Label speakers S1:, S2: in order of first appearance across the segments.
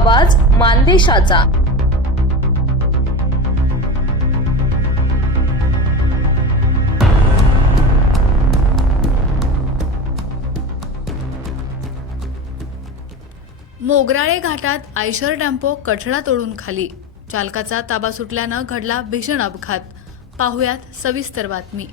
S1: आवाज मानदेशाचा. मोगराळे घाटात आयशर डॅम्पो कठडा तोडून खाली. चालकाचा ताबा सुटल्यानं घडला भीषण अपघात. पाहुयात सविस्तर बातमी.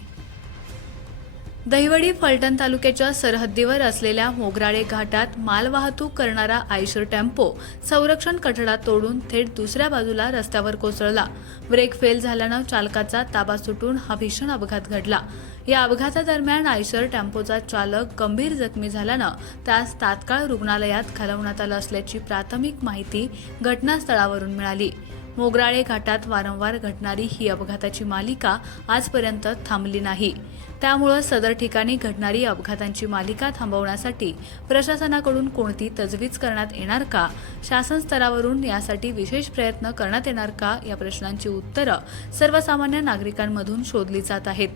S1: दहिवडी फलटण तालुक्याच्या सरहद्दीवर असलेल्या मोगराळे घाटात मालवाहतूक करणारा आयशर टेम्पो संरक्षण कठडा तोडून थेट दुसऱ्या बाजूला रस्त्यावर कोसळला. ब्रेक फेल झाल्यानं चालकाचा ताबा सुटून हा भीषण अपघात घडला. या अपघातादरम्यान आयशर टेम्पोचा चालक गंभीर जखमी झाल्यानं त्यास तात्काळ रुग्णालयात घालवण्यात आलं असल्याची प्राथमिक माहिती घटनास्थळावरून मिळाली. मोगराळे घाटात वारंवार घडणारी ही अपघाताची मालिका आजपर्यंत थांबली नाही. त्यामुळं सदर ठिकाणी घडणारी अपघातांची मालिका थांबवण्यासाठी प्रशासनाकडून कोणती तजवीज करण्यात येणार का? शासन स्तरावरून यासाठी विशेष प्रयत्न करण्यात येणार का? या प्रश्नांची उत्तरं सर्वसामान्य नागरिकांमधून शोधली जात आहेत.